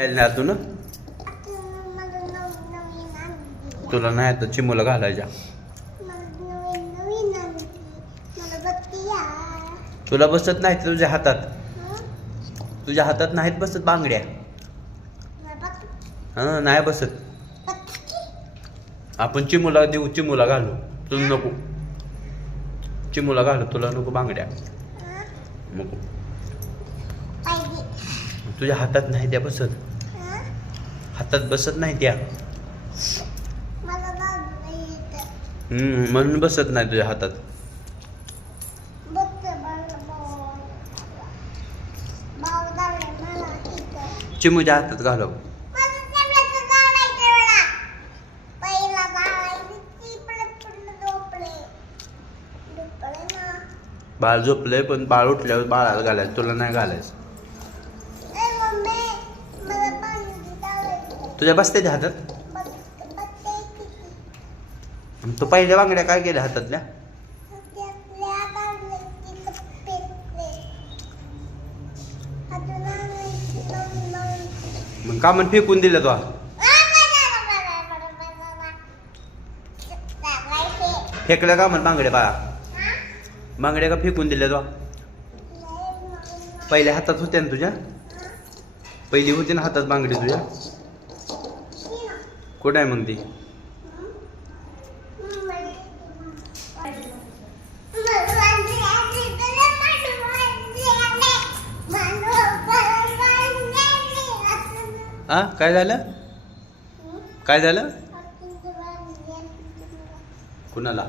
तू ना तुला नाही तर चिमूला घालायच्या. तुला बसत नाही तुझ्या हातात. तुझ्या हातात नाहीत बसत बांगड्या. हां नाही बसत. आपण चिमूला देऊ, चिमूला घालू. तुला नको चिमूला घालू, तुला नको बांगड्या नको. तुझ्या हातात नाही त्या बसत. हातात बसत नाही त्या. म्हणून बसत नाही तुझ्या हातात. चिमूच्या हातात घालव. बाळ झोपलंय पण बाळ उठल्यावर बाळाला घालायचं, तुला नाही घालायचं. तुझ्या बसते त्या हातात. तू पहिल्या बांगड्या काय केल्या हातातल्या. मग का म्हण फेकून दिलं तो. फेकल्या का म्हण बांगड्या बाळा. बांगड्या का फेकून दिल्या तो. पहिल्या हातात होत्या ना तुझ्या. पहिली होती ना हातात बांगडी तुझ्या. कुठं आहे मग ती. हा काय झालं. काय झालं. कुणाला.